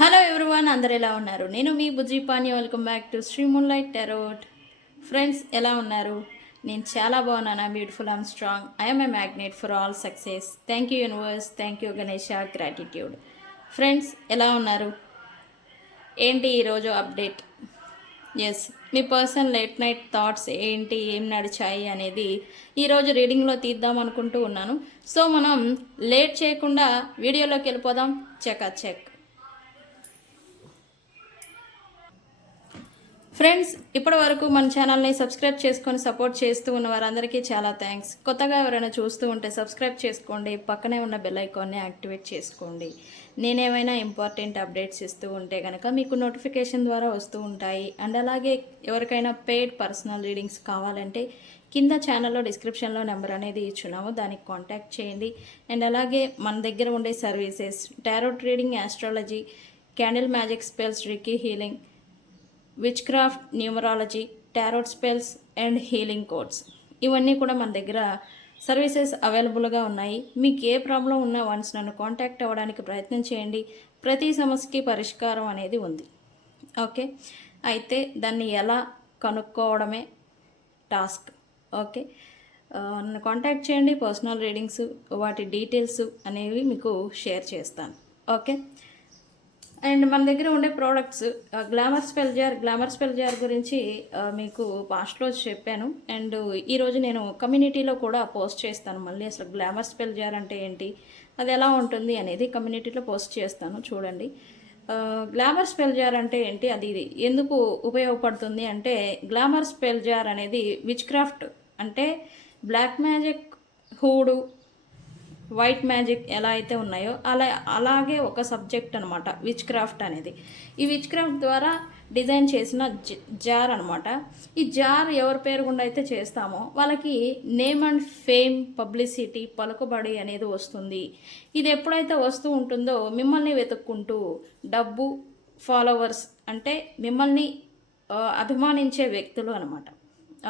Hello everyone, అందరు ఎలా ఉన్నారు? నేను మీ Bujji Pani. Welcome back to Sri Moonlight Tarot. Friends, ఎలా ఉన్నారు? నేను చాలా బాగున్నాను. Beautiful, I'm strong, I'm a magnet for all success. Thank you universe, thank you Ganesha, gratitude. Friends, ఎలా ఉన్నారు? ఏంటి ఈరోజు అప్డేట్? ఎస్, మీ పర్సన్ లేట్ నైట్ థాట్స్ ఏంటి, ఏం నడిచాయి అనేది ఈరోజు రీడింగ్లో తీద్దాం అనుకుంటూ ఉన్నాను. సో మనం లేట్ చేయకుండా వీడియోలోకి వెళ్ళిపోదాం. చెక్. ఫ్రెండ్స్, ఇప్పటి వరకు మన ఛానల్ని సబ్స్క్రైబ్ చేసుకొని సపోర్ట్ చేస్తూ ఉన్న వారందరికీ చాలా థ్యాంక్స్. కొత్తగా ఎవరైనా చూస్తూ ఉంటే సబ్స్క్రైబ్ చేసుకోండి, పక్కనే ఉన్న బెల్ ఐకాన్ని యాక్టివేట్ చేసుకోండి. నేనేమైనా ఇంపార్టెంట్ అప్డేట్స్ ఇస్తూ ఉంటే కనుక మీకు నోటిఫికేషన్ ద్వారా వస్తూ ఉంటాయి. అండ్ అలాగే ఎవరికైనా పెయిడ్ పర్సనల్ రీడింగ్స్ కావాలంటే కింద ఛానల్లో డిస్క్రిప్షన్లో నెంబర్ అనేది ఇచ్చున్నాము, దానికి కాంటాక్ట్ చేయండి. అండ్ అలాగే మన దగ్గర ఉండే services tarot reading, astrology, candle magic spells, Ricky healing, which craft, numerology, tarot spells and healing codes, ఇవన్నీ కూడా మన దగ్గర సర్వీసెస్ అవైలబుల్గా ఉన్నాయి. మీకు ఏ ప్రాబ్లం ఉన్నా వన్స్ నన్ను కాంటాక్ట్ అవ్వడానికి ప్రయత్నం చేయండి. ప్రతి సమస్యకి పరిష్కారం అనేది ఉంది. ఓకే, అయితే దాన్ని ఎలా కనుక్కోవడమే టాస్క్. ఓకే, నన్ను కాంటాక్ట్ చేయండి. పర్సనల్ రీడింగ్స్, వాటి డీటెయిల్స్ అనేవి మీకు షేర్ చేస్తాను. ఓకే, అండ్ మన దగ్గర ఉండే ప్రోడక్ట్స్ గ్లామర్ స్పెల్ జార్ గురించి మీకు పాస్ట్లో చెప్పాను. అండ్ ఈరోజు నేను కమ్యూనిటీలో కూడా పోస్ట్ చేస్తాను. మళ్ళీ అసలు గ్లామర్ స్పెల్ జార్ అంటే ఏంటి, అది ఎలా ఉంటుంది అనేది కమ్యూనిటీలో పోస్ట్ చేస్తాను, చూడండి. గ్లామర్ స్పెల్ జార్ అంటే ఏంటి, అది ఎందుకు ఉపయోగపడుతుంది అంటే, గ్లామర్ స్పెల్ జార్ అనేది విచ్ క్రాఫ్ట్ అంటే బ్లాక్ మ్యాజిక్, హూడు, వైట్ మ్యాజిక్ ఎలా అయితే ఉన్నాయో అలాగే ఒక సబ్జెక్ట్ అనమాట విచ్ క్రాఫ్ట్ అనేది. ఈ విచ్ క్రాఫ్ట్ ద్వారా డిజైన్ చేసిన జార్ అనమాట. ఈ జార్ ఎవరి పేరు గుండా అయితే చేస్తామో వాళ్ళకి నేమ్ అండ్ ఫేమ్, పబ్లిసిటీ, పలుకుబడి అనేది వస్తుంది. ఇది ఎప్పుడైతే వస్తూ ఉంటుందో మిమ్మల్ని వెతుక్కుంటూ డబ్బు, ఫాలోవర్స్ అంటే మిమ్మల్ని అభిమానించే వ్యక్తులు అనమాట.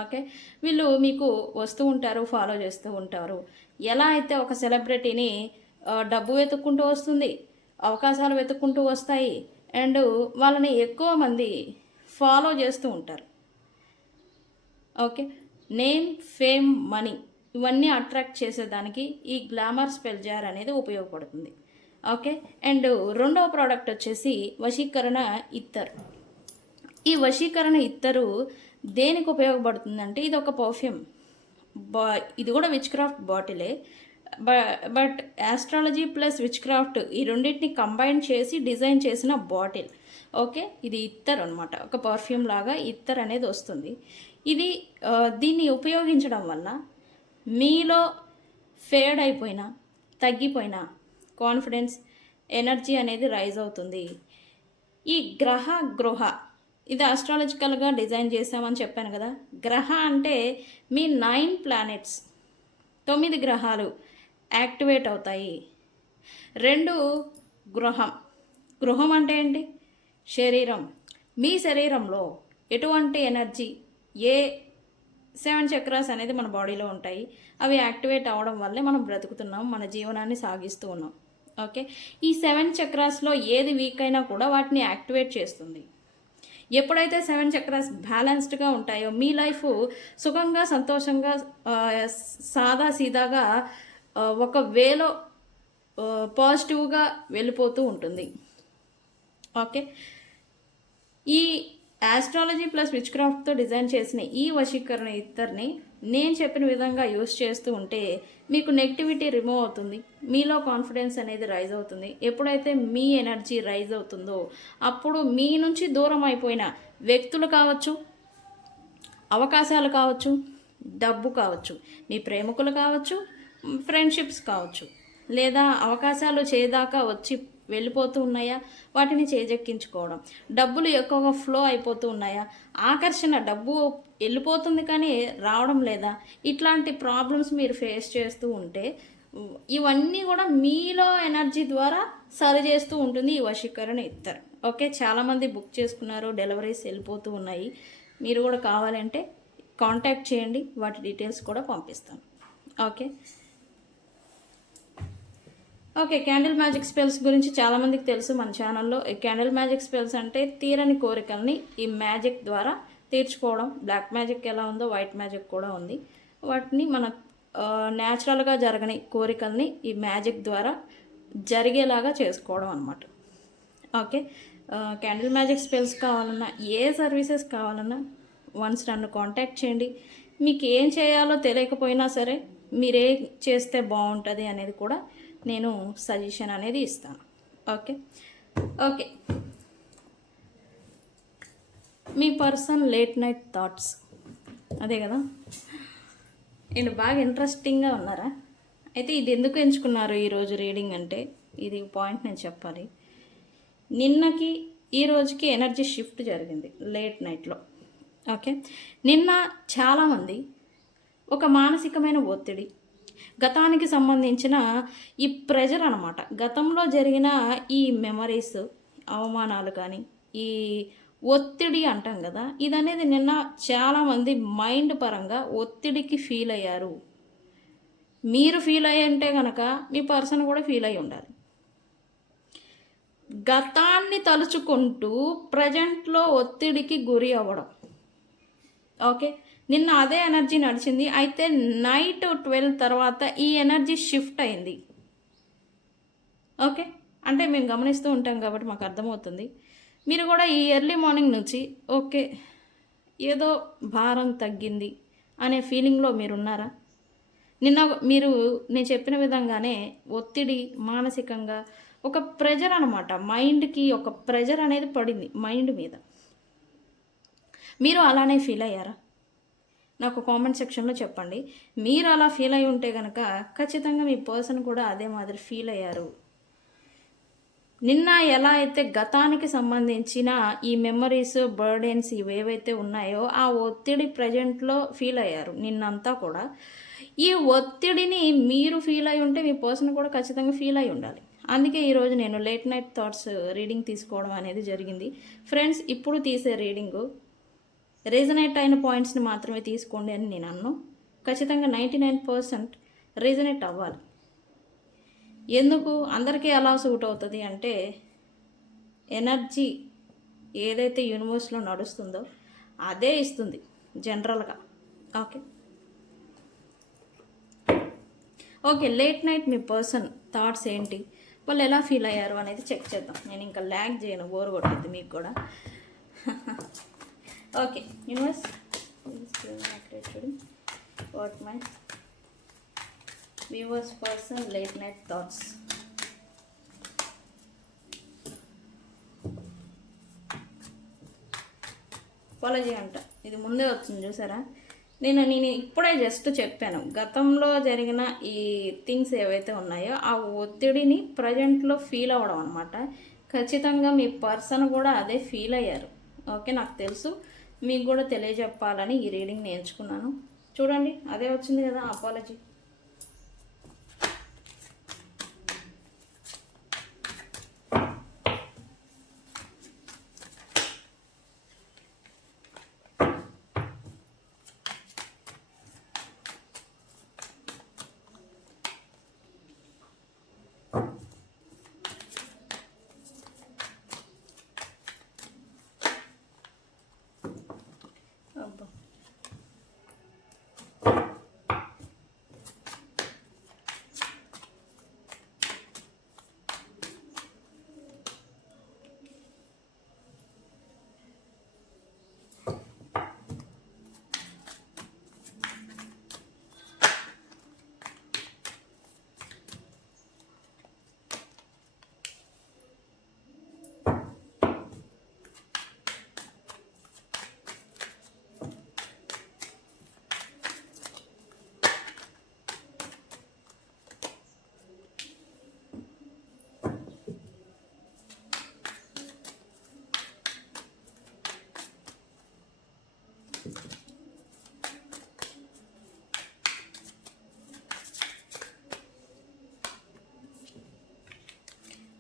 ఓకే, వీళ్ళు మీకు వస్తూ ఉంటారు, ఫాలో చేస్తూ ఉంటారు. ఎలా అయితే ఒక సెలబ్రిటీని డబ్బు వెతుక్కుంటూ వస్తుంది, అవకాశాలు వెతుక్కుంటూ వస్తాయి, అండ్ వాళ్ళని ఎక్కువ మంది ఫాలో చేస్తూ ఉంటారు. ఓకే, నేమ్, ఫేమ్, మనీ ఇవన్నీ అట్రాక్ట్ చేసేదానికి ఈ గ్లామర్ స్పెల్ జార్ అనేది ఉపయోగపడుతుంది. ఓకే, అండ్ రెండవ ప్రోడక్ట్ వచ్చేసి వశీకరణ ఇత్తర్. ఈ వశీకరణ ఇత్తరు దేనికి ఉపయోగపడుతుందంటే, ఇది ఒక పర్ఫ్యూమ్. ఇది కూడా విచ్ క్రాఫ్ట్ బాటిలే, but astrology plus witchcraft ఈ రెండింటిని కంబైన్ చేసి డిజైన్ చేసిన బాటిల్. ఓకే, ఇది ఇత్తర్ అనమాట. ఒక పర్ఫ్యూమ్ లాగా ఇత్తర్ అనేది వస్తుంది. ఇది దీన్ని ఉపయోగించడం వల్ల మీలో ఫేడ్ అయిపోయినా, తగ్గిపోయినా కాన్ఫిడెన్స్, ఎనర్జీ అనేది రైజ్ అవుతుంది. ఈ గృహ ఇది ఆస్ట్రాలజికల్గా డిజైన్ చేసామని చెప్పాను కదా. గ్రహ అంటే మీ 9 ప్లానెట్స్, 9 గ్రహాలు యాక్టివేట్ అవుతాయి. 2 గృహం అంటే ఏంటి, శరీరం. మీ శరీరంలో ఎటువంటి ఎనర్జీ, ఏ 7 చక్రాస్ అనేది మన బాడీలో ఉంటాయి, అవి యాక్టివేట్ అవ్వడం వల్లే మనం బ్రతుకుతున్నాం, మన జీవనాన్ని సాగిస్తూ ఉన్నాం. ఓకే, ఈ 7 చక్రాస్లో ఏది వీక్ అయినా కూడా వాటిని యాక్టివేట్ చేస్తుంది. ఎప్పుడైతే 7 చక్రాస్ బ్యాలెన్స్డ్గా ఉంటాయో మీ లైఫ్ సుఖంగా, సంతోషంగా, సాదా సీదాగా ఒక వేలో పాజిటివ్గా వెళ్ళిపోతూ ఉంటుంది. ఓకే, ఈ ఆస్ట్రాలజీ ప్లస్ విచ్ క్రాఫ్ట్తో డిజైన్ చేసిన ఈ వశీకరణ ఇత్తర్ని నేను చెప్పిన విధంగా యూస్ చేస్తూ ఉంటే మీకు నెగిటివిటీ రిమూవ్ అవుతుంది, మీలో కాన్ఫిడెన్స్ అనేది రైజ్ అవుతుంది. ఎప్పుడైతే మీ ఎనర్జీ రైజ్ అవుతుందో అప్పుడు మీ నుంచి దూరం అయిపోయిన వ్యక్తులు కావచ్చు, అవకాశాలు కావచ్చు, డబ్బు కావచ్చు, మీ ప్రేమికులు కావచ్చు, ఫ్రెండ్షిప్స్ కావచ్చు, లేదా అవకాశాలు చేదాకా వచ్చి వెళ్ళిపోతూ ఉన్నాయా, వాటిని చేజెక్కించుకోవడం, డబ్బులు ఎక్కువగా ఫ్లో అయిపోతూ ఉన్నాయా, ఆకర్షణ, డబ్బు వెళ్ళిపోతుంది కానీ రావడం లేదా, ఇట్లాంటి ప్రాబ్లమ్స్ మీరు ఫేస్ చేస్తూ ఉంటే ఇవన్నీ కూడా మీలో ఎనర్జీ ద్వారా సరి చేస్తూ ఉంటుంది ఈ వశీకరణ ఇత్తర్. ఓకే, చాలామంది బుక్ చేసుకున్నారు, డెలివరీస్ వెళ్ళిపోతూ ఉన్నాయి. మీరు కూడా కావాలంటే కాంటాక్ట్ చేయండి, వాటి డీటెయిల్స్ కూడా పంపిస్తాను. Okay, okay, candle magic spells గురించి చాలామందికి తెలుసు మన ఛానల్లో. ఈ క్యాండిల్ మ్యాజిక్ స్పెల్స్ అంటే తీరని కోరికల్ని ఈ మ్యాజిక్ ద్వారా తీర్చుకోవడం. బ్లాక్ మ్యాజిక్ ఎలా ఉందో వైట్ మ్యాజిక్ కూడా ఉంది. వాటిని మన న్యాచురల్గా జరగని కోరికల్ని ఈ మ్యాజిక్ ద్వారా జరిగేలాగా చేసుకోవడం అనమాట. ఓకే, క్యాండిల్ మ్యాజిక్ స్పెల్స్ కావాలన్నా, ఏ సర్వీసెస్ కావాలన్నా వన్స్ నన్ను కాంటాక్ట్ చేయండి. మీకు ఏం చేయాలో తెలియకపోయినా సరే మీరే చేస్తే బాగుంటుంది అనేది కూడా నేను సజెషన్ అనేది ఇస్తాను. ఓకే ఓకే మీ పర్సన్ లేట్ నైట్ థాట్స్, అదే కదా. నేను బాగా ఇంట్రెస్టింగ్గా ఉన్నారా? అయితే ఇది ఎందుకు ఎంచుకున్నారు ఈరోజు రీడింగ్ అంటే, ఇది పాయింట్ నేను చెప్పాలి. నిన్నకి ఈ రోజుకి ఎనర్జీ షిఫ్ట్ జరిగింది లేట్ నైట్లో. ఓకే, నిన్న చాలామంది ఒక మానసికమైన ఒత్తిడి, గతానికి సంబంధించిన ఈ ప్రెజర్ అనమాట, గతంలో జరిగిన ఈ మెమరీస్, అవమానాలు కానీ ఈ ఒత్తిడి అంటాం కదా, ఇదనేది నిన్న చాలామంది మైండ్ పరంగా ఒత్తిడికి ఫీల్ అయ్యారు. మీరు ఫీల్ అయ్యి ఉంటే కనుక మీ పర్సన్ కూడా ఫీల్ అయ్యి ఉండాలి. గతాన్ని తలుచుకుంటూ ప్రజెంట్లో ఒత్తిడికి గురి అవ్వడం. ఓకే, నిన్న అదే ఎనర్జీ నడిచింది. అయితే నైట్ 12 తర్వాత ఈ ఎనర్జీ షిఫ్ట్ అయింది. ఓకే, అంటే మేము గమనిస్తూ ఉంటాం కాబట్టి మాకు అర్థమవుతుంది. మీరు కూడా ఈ ఎర్లీ మార్నింగ్ నుంచి ఓకే ఏదో భారం తగ్గింది అనే ఫీలింగ్లో మీరున్నారా? నిన్న మీరు నేను చెప్పిన విధంగానే ఒత్తిడి, మానసికంగా ఒక ప్రెజర్ అనమాట, మైండ్కి ఒక ప్రెజర్ అనేది పడింది మైండ్ మీద. మీరు అలానే ఫీల్ అయ్యారా? నాకు కామెంట్ సెక్షన్లో చెప్పండి. మీరు అలా ఫీల్ అయి ఉంటే కనుక ఖచ్చితంగా మీ పర్సన్ కూడా అదే మాదిరి ఫీల్ అయ్యారు. నిన్న ఎలా అయితే గతానికి సంబంధించిన ఈ మెమరీస్, బర్డెన్స్ ఇవేవైతే ఉన్నాయో ఆ ఒత్తిడి ప్రజెంట్లో ఫీల్ అయ్యారు నిన్నంతా కూడా. ఈ ఒత్తిడిని మీరు ఫీల్ అయి ఉంటే మీ పర్సన్ కూడా ఖచ్చితంగా ఫీల్ అయి ఉండాలి. అందుకే ఈరోజు నేను లేట్ నైట్ థాట్స్ రీడింగ్ తీసుకోవడం అనేది జరిగింది. ఫ్రెండ్స్, ఇప్పుడు తీసే రీడింగు రీజనేట్ అయిన పాయింట్స్ని మాత్రమే తీసుకోండి అని నేను అన్నాను. ఖచ్చితంగా 99% రీజనేట్ అవ్వాలి. ఎందుకు అందరికీ ఎలా సూట్ అవుతుంది అంటే, ఎనర్జీ ఏదైతే యూనివర్స్లో నడుస్తుందో అదే ఇస్తుంది జనరల్గా. ఓకే ఓకే లేట్ నైట్ మీ పర్సన్ థాట్స్ ఏంటి, వాళ్ళు ఎలా ఫీల్ అయ్యారు అనేది చెక్ చేద్దాం. నేను ఇంకా ల్యాగ్ చేయను, బోర్ కొట్టింది మీకు కూడా. Okay universe, what my viewers person late night thoughts. Apology అంట, ఇది ముందే వచ్చింది చూసారా. నేను ఇప్పుడే జస్ట్ చెప్పాను, గతంలో జరిగిన ఈ థింగ్స్ ఏవైతే ఉన్నాయో ఆ ఒత్తిడిని ప్రజెంట్లో ఫీల్ అవ్వడం అనమాట. ఖచ్చితంగా మీ పర్సన్ కూడా అదే ఫీల్ అయ్యారు. ఓకే, నాకు తెలుసు, మీకు కూడా తెలియజెప్పాలని ఈ రీడింగ్ నేర్చుకున్నాను. చూడండి, అదే వచ్చింది కదా అపాలజీ.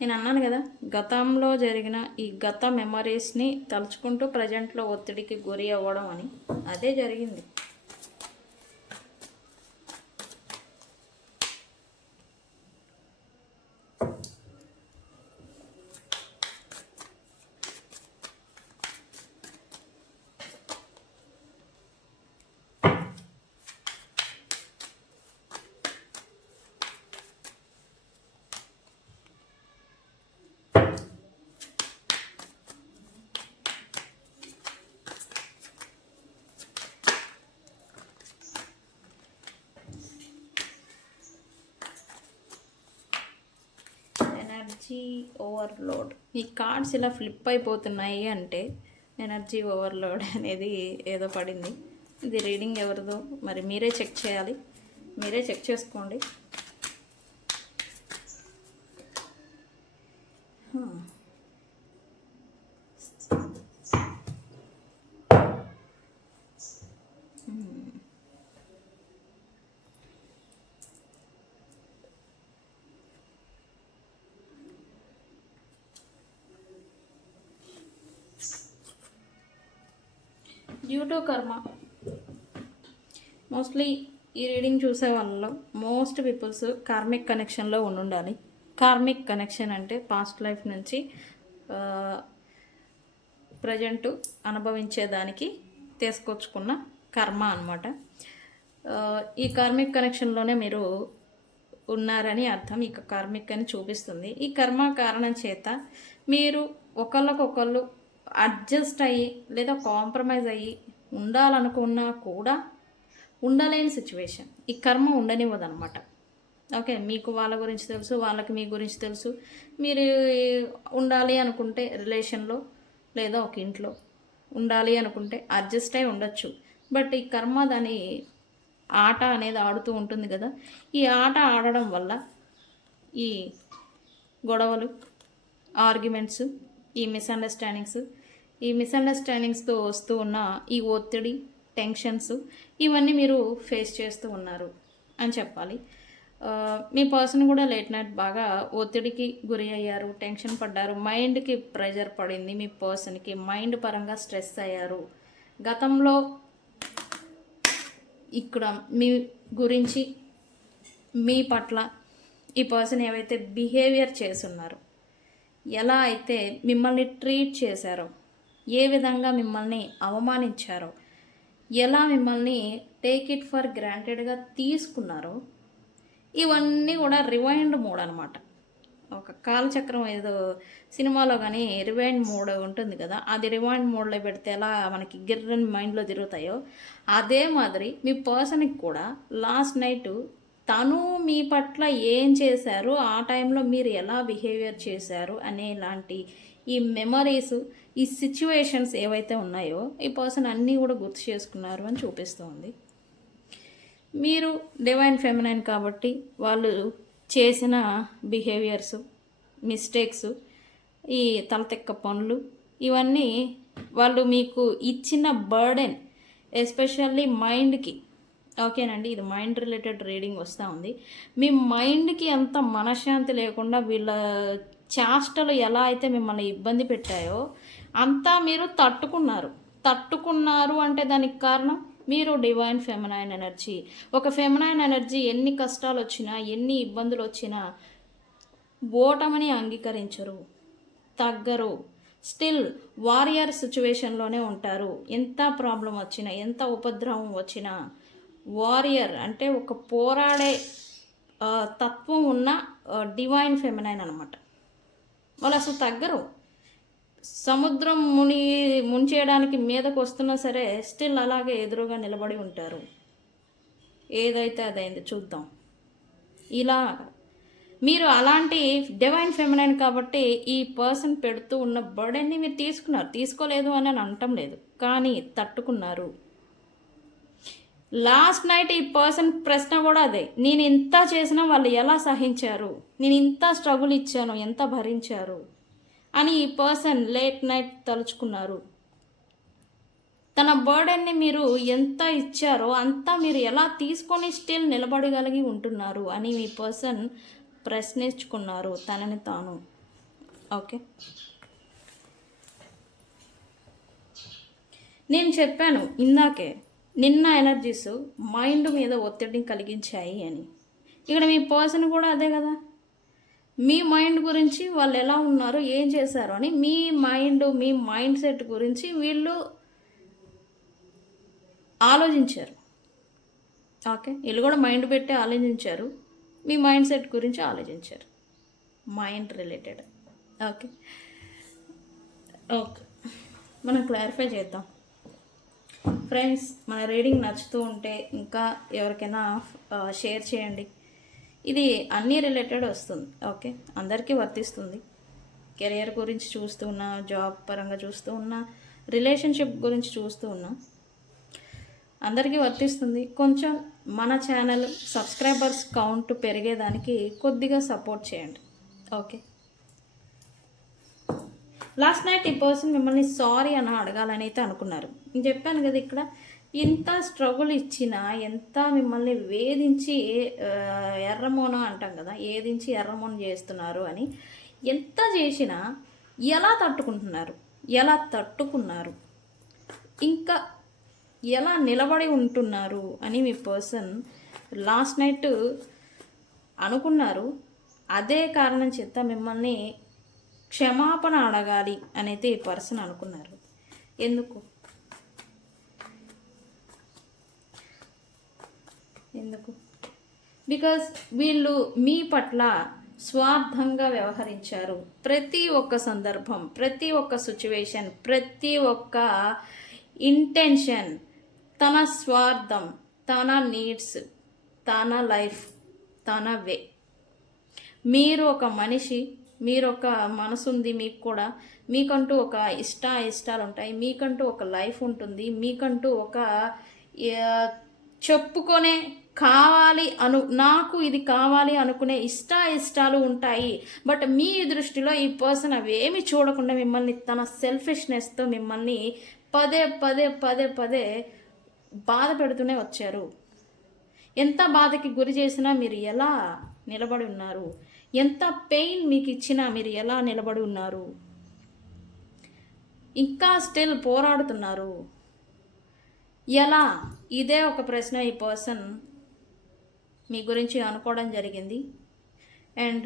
నేను అన్నాను కదా, గతంలో జరిగిన ఈ గత మెమరీస్ని తలుచుకుంటూ ప్రజెంట్లో ఒత్తిడికి గురి అవ్వడం అని, అదే జరిగింది. Energy overload. ఈ కార్డ్స్ ఇలా ఫ్లిప్ అయిపోతున్నాయి అంటే ఎనర్జీ ఓవర్లోడ్ అనేది ఏదో పడింది. ఇది రీడింగ్ ఎవరిదో మరి మీరే చెక్ చేయాలి, మీరే చెక్ చేసుకోండి. డ్యూ టు కర్మ. మోస్ట్లీ ఈ రీడింగ్ చూసే వాళ్ళలో మోస్ట్ పీపుల్స్ కార్మిక్ కనెక్షన్లో ఉండాలి. కార్మిక్ కనెక్షన్ అంటే పాస్ట్ లైఫ్ నుంచి ప్రజెంట్ అనుభవించేదానికి తీసుకొచ్చుకున్న కర్మ అన్నమాట. ఈ కార్మిక్ కనెక్షన్లోనే మీరు ఉన్నారని అర్థం. ఇక కార్మిక్ అని చూపిస్తుంది. ఈ కర్మ కారణం చేత మీరు ఒకళ్ళకొకళ్ళు అడ్జస్ట్ అయ్యి లేదా కాంప్రమైజ్ అయ్యి ఉండాలనుకున్నా కూడా ఉండలేని సిచ్యువేషన్ ఈ కర్మ ఉండనివ్వదన్నమాట. ఓకే, మీకు వాళ్ళ గురించి తెలుసు, వాళ్ళకి మీ గురించి తెలుసు. మీరు ఉండాలి అనుకుంటే రిలేషన్లో లేదా ఒక ఇంట్లో ఉండాలి అనుకుంటే అడ్జస్ట్ అయి ఉండొచ్చు. బట్ ఈ కర్మ దాని ఆట అనేది ఆడుతూ ఉంటుంది కదా. ఈ ఆట ఆడడం వల్ల ఈ గొడవలు, ఆర్గ్యుమెంట్స్, ఈ మిస్అండర్స్టాండింగ్స్తో వస్తూ ఉన్న ఈ ఒత్తిడి, టెన్షన్స్ ఇవన్నీ మీరు ఫేస్ చేస్తూ ఉన్నారు అని చెప్పాలి. మీ పర్సన్ కూడా లేట్ నైట్ బాగా ఒత్తిడికి గురి అయ్యారు, టెన్షన్ పడ్డారు, మైండ్కి ప్రెషర్ పడింది. మీ పర్సన్కి మైండ్ పరంగా స్ట్రెస్ అయ్యారు. గతంలో ఇక్కడ మీ గురించి మీ పట్ల ఈ పర్సన్ ఏవైతే బిహేవియర్ చేస్తున్నారో, ఎలా అయితే మిమ్మల్ని ట్రీట్ చేశారో, ఏ విధంగా మిమ్మల్ని అవమానించారో, ఎలా మిమ్మల్ని టేక్ ఇట్ ఫర్ గ్రాంటెడ్గా తీసుకున్నారో, ఇవన్నీ కూడా రివైండ్ మోడ్ అనమాట. ఒక కాలచక్రం ఏదో సినిమాలో కానీ రివైండ్ మోడ్ ఉంటుంది కదా, అది రివైండ్ మోడ్లో పెడితే ఎలా మనకి గిర్రని మైండ్లో తిరుగుతాయో, అదే మాదిరి మీ పర్సన్కి కూడా లాస్ట్ నైట్ తను మీ పట్ల ఏం చేశారు, ఆ టైంలో మీరు ఎలా బిహేవియర్ చేశారు అనే ఇలాంటి ఈ మెమరీస్, ఈ సిచ్యువేషన్స్ ఏవైతే ఉన్నాయో ఈ పర్సన్ అన్నీ కూడా గుర్తు చేసుకున్నారు అని చూపిస్తుంది. మీరు డివైన్ ఫెమినైన్ కాబట్టి వాళ్ళు చేసిన బిహేవియర్స్, మిస్టేక్స్, ఈ తలతెక్క పనులు ఇవన్నీ వాళ్ళు మీకు ఇచ్చిన బర్డెన్, ఎస్పెషల్లీ మైండ్కి. ఓకేనండి, ఇది మైండ్ రిలేటెడ్ రీడింగ్ వస్తూ ఉంది. మీ మైండ్కి అంత మనశ్శాంతి లేకుండా వీళ్ళ చేష్టలు ఎలా అయితే మిమ్మల్ని ఇబ్బంది పెట్టాయో అంతా మీరు తట్టుకున్నారు అంటే దానికి కారణం మీరు డివైన్ ఫెమినైన్ ఎనర్జీ. ఒక ఫెమినైన్ ఎనర్జీ ఎన్ని కష్టాలు వచ్చినా, ఎన్ని ఇబ్బందులు వచ్చినా ఓటమని అంగీకరించరు, తగ్గరు, స్టిల్ వారియర్ సిచ్యువేషన్లోనే ఉంటారు. ఎంత ప్రాబ్లం వచ్చినా, ఎంత ఉపద్రవం వచ్చినా వారియర్ అంటే ఒక పోరాడే తత్వం ఉన్న డివైన్ ఫెమినైన్ అనమాట. వాళ్ళు అసలు తగ్గరు. సముద్రం ముంచేయడానికి మీదకు వస్తున్నా సరే స్టిల్ అలాగే ఎదురుగా నిలబడి ఉంటారు. ఏదైతే అదైంది చూద్దాం. ఇలా మీరు అలాంటి డివైన్ ఫెమినైన్ కాబట్టి ఈ పర్సన్ పెడుతూ ఉన్న బర్డెన్ని మీరు తీసుకున్నారు. తీసుకోలేదు అని అనటం లేదు, కానీ తట్టుకున్నారు. లాస్ట్ నైట్ ఈ పర్సన్ ప్రశ్న కూడా అదే, నేను ఇంత చేసినా వాళ్ళు ఎలా సహించారు, నేను ఇంత స్ట్రగుల్ ఇచ్చాను, ఎంత భరించారు అని ఈ పర్సన్ లేట్ నైట్ తలుచుకున్నారు. తన బర్డెన్ని మీరు ఎంత ఇచ్చారో అంతా మీరు ఎలా తీసుకొని స్టిల్ నిలబడగలిగి ఉంటున్నారు అని మీ పర్సన్ ప్రశ్నించుకున్నారు తనని తాను. ఓకే, నేను చెప్పాను ఇందాకే, నిన్న ఎనర్జీస్ మైండ్ మీద ఒత్తిడిని కలిగించాయి అని. ఇక్కడ మీ పర్సన్ కూడా అదే కదా, మీ మైండ్ గురించి వాళ్ళు ఎలా ఉన్నారు, ఏం చేశారు అని మీ మైండ్ సెట్ గురించి వీళ్ళు ఆలోచించారు. ఓకే, వీళ్ళు కూడా మైండ్ పెట్టి ఆలోచించారు, మీ మైండ్ సెట్ గురించి ఆలోచించారు, మైండ్ రిలేటెడ్. ఓకే ఓకే, మనం క్లారిఫై చేద్దాం ఫ్రెండ్స్. మన రీడింగ్ నచ్చుతూ ఉంటే ఇంకా ఎవరికైనా షేర్ చేయండి. ఇది అన్నీ రిలేటెడ్ వస్తుంది. ఓకే, అందరికీ వర్తిస్తుంది. కెరియర్ గురించి చూస్తూ ఉన్నా, జాబ్ పరంగా చూస్తూ ఉన్నా, రిలేషన్షిప్ గురించి చూస్తూ ఉన్నా, అందరికీ వర్తిస్తుంది. కొంచెం మన ఛానల్ సబ్స్క్రైబర్స్ కౌంట్ పెరిగేదానికి కొద్దిగా సపోర్ట్ చేయండి. ఓకే, లాస్ట్ నైట్ ఈ పర్సన్ మిమ్మల్ని సారీ అని అడగాలని అయితే అనుకున్నారు. నేను చెప్పాను కదా, ఇక్కడ ఎంత స్ట్రగుల్ ఇచ్చినా, ఎంత మిమ్మల్ని వేధించి ఎర్రమోనం అంటాం కదా, ఏదించి ఎర్రమోనం చేస్తున్నారు అని ఎంత చేసినా ఎలా తట్టుకున్నారు, ఇంకా ఎలా నిలబడి ఉంటున్నారు అని మీ పర్సన్ లాస్ట్ నైట్ అనుకున్నారు. అదే కారణం చేత మిమ్మల్ని క్షమాపణ అడగాలి అనేది ఈ పర్సన్ అనుకున్నారు. ఎందుకు బికాజ్ వీళ్ళు మీ పట్ల స్వార్థంగా వ్యవహరించారు. ప్రతి ఒక్క సందర్భం, ప్రతి ఒక్క సిచ్యువేషన్, ప్రతి ఒక్క ఇంటెన్షన్, తన స్వార్థం, తన నీడ్స్, తన లైఫ్, తన వే. మీరు ఒక మనిషి, మీరు ఒక మనసు ఉంది మీకు కూడా, మీకంటూ ఒక ఇష్టాలు ఉంటాయి, మీకంటూ ఒక లైఫ్ ఉంటుంది, మీకంటూ ఒక చెప్పుకొనే నాకు ఇది కావాలి అనుకునే ఇష్టాలు ఉంటాయి. బట్ మీ దృష్టిలో ఈ పర్సన్ అవేమి చూడకుండా మిమ్మల్ని తన సెల్ఫిష్నెస్తో మిమ్మల్ని పదే పదే పదే పదే బాధ పెడుతూనే వచ్చారు. ఎంత బాధకి గురి చేసినా మీరు ఎలా నిలబడి ఉన్నారు, ఎంత పెయిన్ మీకు ఇచ్చినా మీరు ఎలా నిలబడి ఉన్నారు, ఇంకా స్టిల్ పోరాడుతున్నారు ఎలా? ఇదే ఒక ప్రశ్న ఈ పర్సన్ మీ గురించి అనుకోవడం జరిగింది. అండ్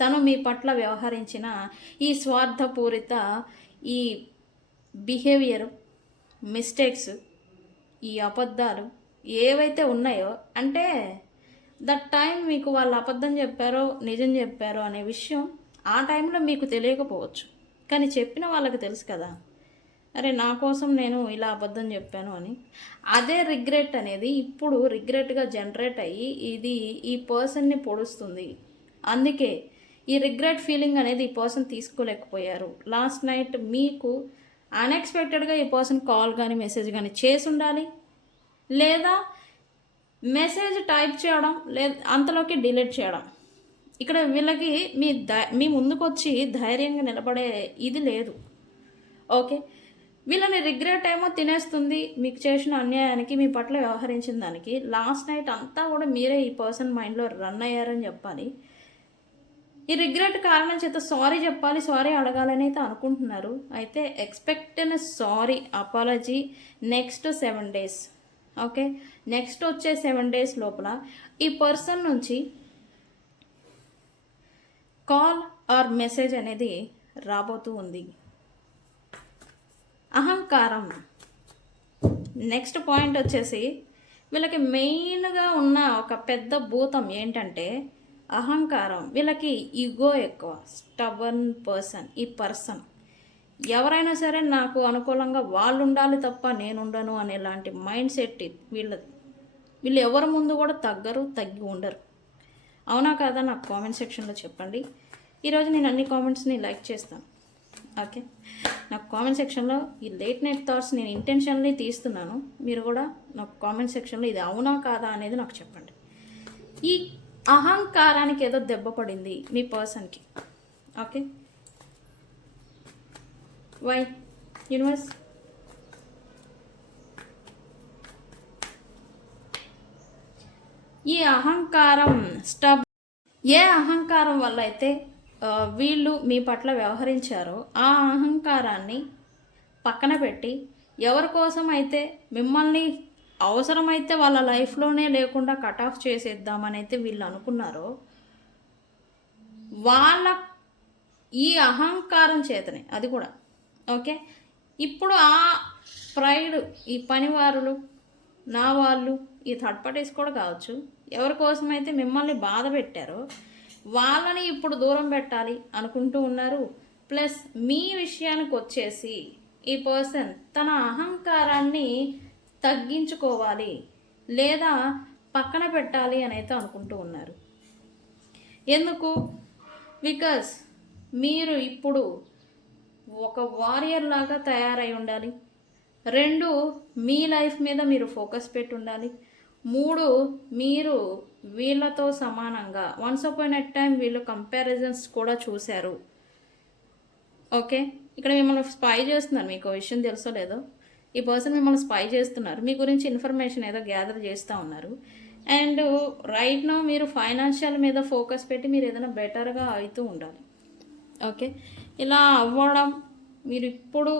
తను మీ పట్ల వ్యవహరించిన ఈ స్వార్థపూరిత ఈ బిహేవియర్, మిస్టేక్స్, ఈ అబద్ధాలు ఏవైతే ఉన్నాయో, అంటే దట్ టైం మీకు వాళ్ళు అబద్ధం చెప్పారో నిజం చెప్పారో అనే విషయం ఆ టైంలో మీకు తెలియకపోవచ్చు, కానీ చెప్పిన వాళ్ళకి తెలుసు కదా, అరే నా కోసం నేను ఇలా అబద్ధం చెప్పాను అని. అదే రిగ్రెట్ అనేది ఇప్పుడు రిగ్రెట్గా జనరేట్ అయ్యి ఇది ఈ పర్సన్ని పొడుస్తుంది. అందుకే ఈ రిగ్రెట్ ఫీలింగ్ అనేది ఈ పర్సన్ తీసుకోలేకపోయారు. లాస్ట్ నైట్ మీకు అన్ఎక్స్పెక్టెడ్గా ఈ పర్సన్ కాల్ కానీ మెసేజ్ కానీ చేసి ఉండాలి, లేదా మెసేజ్ టైప్ చేయడం, లేదా అంతలోకి డిలీట్ చేయడం. ఇక్కడ వీళ్ళకి మీ ముందుకు వచ్చి ధైర్యంగా నిలబడే ఇది లేదు. ఓకే, వీళ్ళని రిగ్రెట్ ఏమో తినేస్తుంది. మీకు చేసిన అన్యాయానికి, మీ పట్ల వ్యవహరించిన దానికి లాస్ట్ నైట్ అంతా కూడా మీరే ఈ పర్సన్ మైండ్లో రన్ అయ్యారని చెప్పాలి. ఈ రిగ్రెట్ కారణం చేత సారీ చెప్పాలి, సారీ అడగాలని అయితే అనుకుంటున్నారు. అయితే expect sorry, apology next 7 days. Okay, next వచ్చే 7 days లోపల ఈ పర్సన్ నుంచి కాల్ ఆర్ మెసేజ్ అనేది రాబోతూ ఉంది. అహంకారం నెక్స్ట్ పాయింట్ వచ్చేసి, వీళ్ళకి మెయిన్గా ఉన్న ఒక పెద్ద భూతం ఏంటంటే అహంకారం. వీళ్ళకి ఈగో ఎక్కువ, స్టబర్న్ పర్సన్. ఈ పర్సన్ ఎవరైనా సరే నాకు అనుకూలంగా వాళ్ళు ఉండాలి తప్ప నేను ఉండను అనేలాంటి మైండ్ సెట్ వీళ్ళది. వీళ్ళు ఎవరి ముందు కూడా తగ్గి ఉండరు. అవునా కాదా నాకు కామెంట్ సెక్షన్లో చెప్పండి. ఈరోజు నేను అన్ని కామెంట్స్ని లైక్ చేస్తాను. ఓకే, నాకు కామెంట్ సెక్షన్లో ఈ లేట్ నైట్ థాట్స్ నేను ఇంటెన్షన్లీ తీస్తున్నాను. మీరు కూడా నాకు కామెంట్ సెక్షన్లో ఇది అవునా కాదా అనేది నాకు చెప్పండి. ఈ అహంకారానికి ఏదో దెబ్బ పడింది మీ పర్సన్కి. Okay, why universe? ఈ అహంకారం ఏ అహంకారం వల్ల అయితే వీళ్ళు మీ పట్ల వ్యవహరించారో ఆ అహంకారాన్ని పక్కన పెట్టి ఎవరి కోసం అయితే మిమ్మల్ని అవసరమైతే వాళ్ళ లైఫ్లోనే లేకుండా కట్ ఆఫ్ చేసేద్దామని అయితే వీళ్ళు అనుకున్నారో, వాళ్ళ ఈ అహంకారం చేతనే అది కూడా. ఓకే, ఇప్పుడు ఆ ప్రైడ్, ఈ పనివారులు, నా వాళ్ళు, ఈ థర్డ్ పార్టీస్ కూడా కావచ్చు, ఎవరి కోసమైతే మిమ్మల్ని బాధ పెట్టారో వాళ్ళని ఇప్పుడు దూరం పెట్టాలి అనుకుంటూ ఉన్నారు. ప్లస్ మీ విషయానికి వచ్చేసి ఈ పర్సన్ తన అహంకారాన్ని తగ్గించుకోవాలి, లేదా పక్కన పెట్టాలి అని అయితే అనుకుంటూ ఉన్నారు. ఎందుకు? బికాస్ మీరు ఇప్పుడు ఒక వారియర్ లాగా తయారై ఉండాలి. 2 మీ లైఫ్ మీద మీరు ఫోకస్ పెట్టి ఉండాలి. 3 మీరు వీళ్ళతో సమానంగా వన్స్ అపాన్ ఎ టైం వీళ్ళు కంపారిజన్స్ కూడా చూశారు. ఓకే, ఇక్కడ మిమ్మల్ని స్పై చేస్తున్నారు. మీకు విషయం తెలుసో లేదో, ఈ పర్సన్ మిమ్మల్ని స్పై చేస్తున్నారు. మీ గురించి ఇన్ఫర్మేషన్ ఏదో గ్యాదర్ చేస్తూ ఉన్నారు. అండ్ రైట్ నౌ మీరు ఫైనాన్షియల్ మీద ఫోకస్ పెట్టి మీరు ఏదైనా బెటర్గా అవుతూ ఉండాలి. ఓకే, ఇలా అవ్వడం మీరు ఇప్పుడు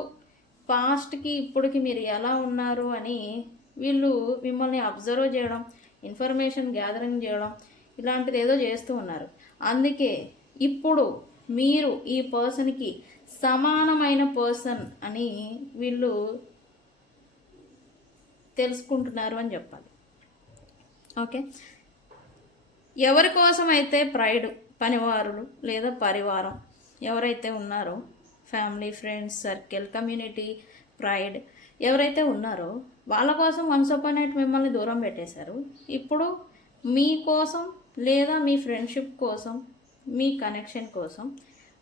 పాస్ట్కి ఇప్పటికి మీరు ఎలా ఉన్నారు అని వీళ్ళు మిమ్మల్ని అబ్జర్వ్ చేయడం, ఇన్ఫర్మేషన్ గ్యాదరింగ్ చేయడం ఇలాంటిది ఏదో చేస్తూ ఉన్నారు. అందుకే ఇప్పుడు మీరు ఈ పర్సన్కి సమానమైన పర్సన్ అని వీళ్ళు తెలుసుకుంటున్నారు అని చెప్పాలి. ఓకే, ఎవరి కోసం అయితే ప్రైడ్, పనివారులు లేదా పరివారం ఎవరైతే ఉన్నారో, family, friends, circle, community, pride ఎవరైతే ఉన్నారో వాళ్ళ కోసం వన్స్ అపాన్ నైట్ మిమ్మల్ని దూరం పెట్టేశారు. ఇప్పుడు మీ కోసం లేదా మీ ఫ్రెండ్షిప్ కోసం, మీ కనెక్షన్ కోసం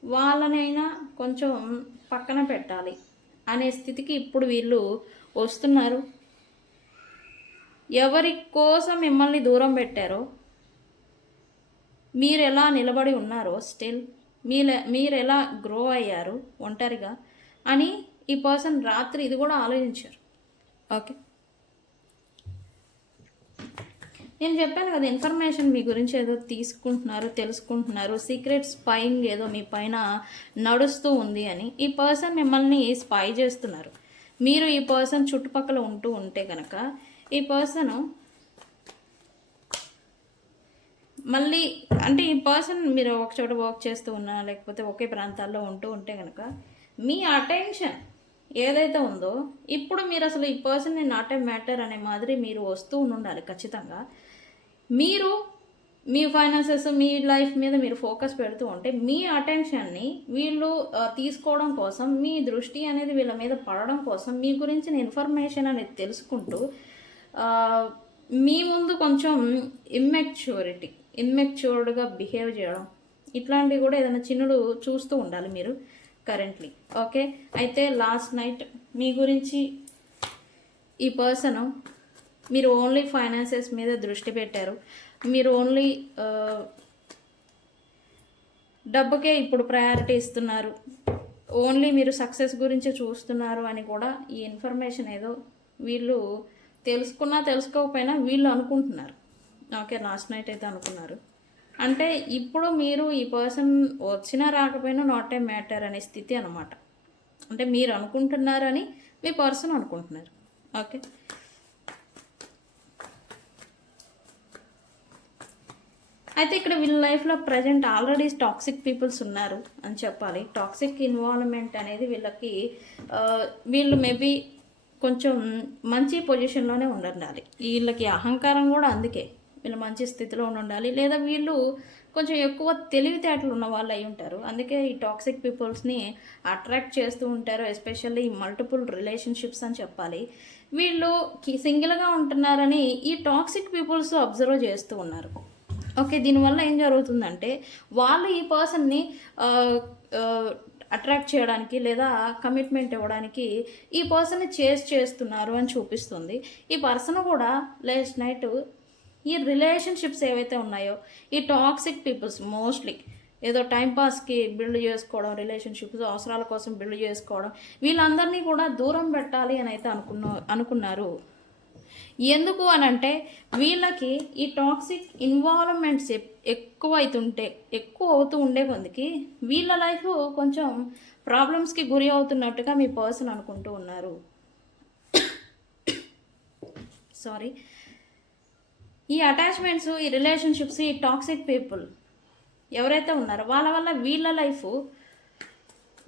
వాళ్ళనైనా కొంచెం పక్కన పెట్టాలి అనే స్థితికి ఇప్పుడు వీళ్ళు వస్తున్నారు. ఎవరి కోసం మిమ్మల్ని దూరం పెట్టారో, మీరు ఎలా నిలబడి ఉన్నారో, స్టిల్ మీరు ఎలా గ్రో అయ్యారు ఒంటరిగా అని ఈ పర్సన్ రాత్రి ఇది కూడా ఆలోచించారు. ఓకే, నేను చెప్పాను కదా, ఇన్ఫర్మేషన్ మీ గురించి ఏదో తీసుకుంటున్నారు, తెలుసుకుంటున్నారు, సీక్రెట్ స్పైయింగ్ ఏదో మీ పైన నడుస్తూ ఉంది అని ఈ పర్సన్ మిమ్మల్ని స్పై చేస్తున్నారు. మీరు ఈ పర్సన్ చుట్టుపక్కల ఉంటూ ఉంటే కనుక ఈ పర్సన్ మళ్ళీ అంటే ఈ పర్సన్ మీరు ఒక చోట వర్క్ చేస్తూ ఉన్నా లేకపోతే ఒకే ప్రాంతాల్లో ఉంటూ ఉంటే కనుక మీ అటెన్షన్ ఏదైతే ఉందో ఇప్పుడు మీరు అసలు ఈ పర్సన్ నాట్ ఏ మ్యాటర్ అనే మాదిరి మీరు వస్తూ ఉండాలి. ఖచ్చితంగా మీరు మీ ఫైనాన్సెస్, మీ లైఫ్ మీద మీరు ఫోకస్ పెడుతూ ఉంటే మీ అటెన్షన్ని వీళ్ళు తీసుకోవడం కోసం, మీ దృష్టి అనేది వీళ్ళ మీద పడడం కోసం మీ గురించిన ఇన్ఫర్మేషన్ అనేది తెలుసుకుంటూ మీ ముందు కొంచెం ఇమ్మెచ్యూర్డ్గా బిహేవ్ చేయడం ఇట్లాంటివి కూడా ఏదైనా చిన్నుడు చూస్తూ ఉండాలి మీరు కరెంట్లీ. ఓకే, అయితే లాస్ట్ నైట్ మీ గురించి ఈ పర్సన్ మీరు ఓన్లీ ఫైనాన్సెస్ మీద దృష్టి పెట్టారు, మీరు ఓన్లీ డబ్బుకే ఇప్పుడు ప్రయారిటీ ఇస్తున్నారు, ఓన్లీ మీరు సక్సెస్ గురించి చూస్తున్నారు అని కూడా ఈ ఇన్ఫర్మేషన్ ఏదో వీళ్ళు తెలుసుకున్నా తెలుసుకోకపోయినా వీళ్ళు అనుకుంటున్నారు. ఓకే, లాస్ట్ నైట్ అయితే అనుకున్నారు. అంటే ఇప్పుడు మీరు ఈ పర్సన్ వచ్చినా రాకపోయినా నాట్ ఏ మ్యాటర్ అనే స్థితి అనమాట. అంటే మీరు అనుకుంటున్నారని మీ పర్సన్ అనుకుంటున్నారు. ఓకే, అయితే ఇక్కడ వీళ్ళ లైఫ్లో ప్రజెంట్ ఆల్రెడీ టాక్సిక్ పీపుల్స్ ఉన్నారు అని చెప్పాలి. టాక్సిక్ ఇన్వాల్వ్మెంట్ అనేది వీళ్ళు మేబీ కొంచెం మంచి పొజిషన్లోనే ఉండాలి. వీళ్ళకి అహంకారం కూడా అందుకే వీళ్ళు మంచి స్థితిలో ఉండాలి, లేదా వీళ్ళు కొంచెం ఎక్కువ తెలివితేటలు ఉన్న వాళ్ళు అయి ఉంటారు. అందుకే ఈ టాక్సిక్ పీపుల్స్ని అట్రాక్ట్ చేస్తూ ఉంటారు, ఎస్పెషల్లీ ఈ మల్టిపుల్ రిలేషన్షిప్స్ అని చెప్పాలి. వీళ్ళు సింగిల్గా ఉంటున్నారని ఈ టాక్సిక్ పీపుల్స్ అబ్జర్వ్ చేస్తూ ఉన్నారు. ఓకే, దీనివల్ల ఏం జరుగుతుందంటే వాళ్ళు ఈ పర్సన్ని అట్రాక్ట్ చేయడానికి లేదా కమిట్మెంట్ ఇవ్వడానికి ఈ పర్సన్ని చేస్తున్నారు అని చూపిస్తుంది. ఈ పర్సన్ కూడా లాస్ట్ నైట్ ఈ రిలేషన్షిప్స్ ఏవైతే ఉన్నాయో ఈ టాక్సిక్ పీపుల్స్ మోస్ట్లీ ఏదో టైంపాస్కి బిల్డ్ చేసుకోవడం, రిలేషన్షిప్స్ అవసరాల కోసం బిల్డ్ చేసుకోవడం, వీళ్ళందరినీ కూడా దూరం పెట్టాలి అని అయితే అనుకున్నారు. ఎందుకు అని అంటే వీళ్ళకి ఈ టాక్సిక్ ఇన్వాల్వ్మెంట్స్ ఎక్కువ అవుతూ ఉండే కొద్దికి వీళ్ళ లైఫ్ కొంచెం ప్రాబ్లమ్స్కి గురి అవుతున్నట్టుగా మీ పర్సన్ అనుకుంటూ ఉన్నారు. సారీ, ఈ అటాచ్మెంట్స్, ఈ రిలేషన్షిప్స్, ఈ టాక్సిక్ పీపుల్ ఎవరైతే ఉన్నారో వాళ్ళ వల్ల వీళ్ళ లైఫ్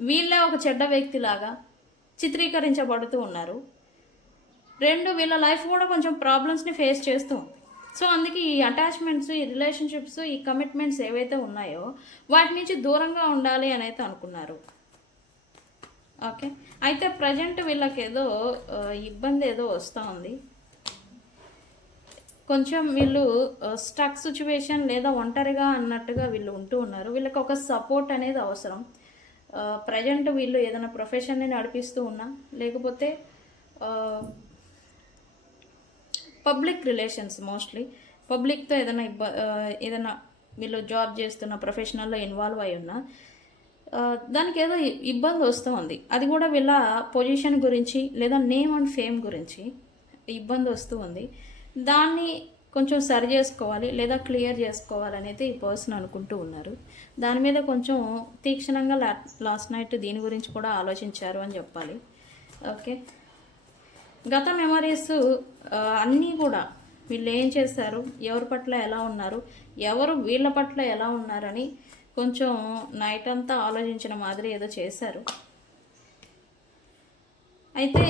వీళ్ళే ఒక చెడ్డ వ్యక్తిలాగా చిత్రీకరించబడుతూ ఉన్నారు. వీళ్ళ లైఫ్ కూడా కొంచెం ప్రాబ్లమ్స్ని ఫేస్ చేస్తూ ఉంది. సో అందుకే ఈ అటాచ్మెంట్స్, ఈ రిలేషన్షిప్స్, ఈ కమిట్మెంట్స్ ఏవైతే ఉన్నాయో వాటి నుంచి దూరంగా ఉండాలి అని అయితే అనుకున్నారు. ఓకే, అయితే ప్రజెంట్ వీళ్ళకి ఏదో ఇబ్బంది ఏదో వస్తూ ఉంది. కొంచెం వీళ్ళు స్టక్ సిచ్యువేషన్ లేదా ఒంటరిగా అన్నట్టుగా వీళ్ళు ఉంటూ ఉన్నారు. వీళ్ళకి ఒక సపోర్ట్ అనేది అవసరం. ప్రజెంట్ వీళ్ళు ఏదైనా ప్రొఫెషన్ని నడిపిస్తూ ఉన్నా, లేకపోతే పబ్లిక్ రిలేషన్స్ మోస్ట్లీ పబ్లిక్తో ఏదైనా వీళ్ళు జాబ్ చేస్తున్న ప్రొఫెషనల్లో ఇన్వాల్వ్ అయి ఉన్నా, దానికి ఏదో ఇబ్బంది వస్తూ ఉంది. అది కూడా వీళ్ళ పొజిషన్ గురించి లేదా నేమ్ అండ్ ఫేమ్ గురించి ఇబ్బంది వస్తూ ఉంది. దాన్ని కొంచెం సరి చేసుకోవాలి లేదా క్లియర్ చేసుకోవాలనేది ఈ పర్సన్ అనుకుంటూ ఉన్నారు. దాని మీద కొంచెం తీక్షణంగా లాస్ట్ నైట్ దీని గురించి కూడా ఆలోచించారు అని చెప్పాలి. ఓకే, గత మెమరీస్ అన్నీ కూడా వీళ్ళు ఏం చేశారు, ఎవరి పట్ల ఎలా ఉన్నారు, ఎవరు వీళ్ళ పట్ల ఎలా ఉన్నారని కొంచెం నైట్ అంతా ఆలోచించిన మాదిరి ఏదో చేశారు. అయితే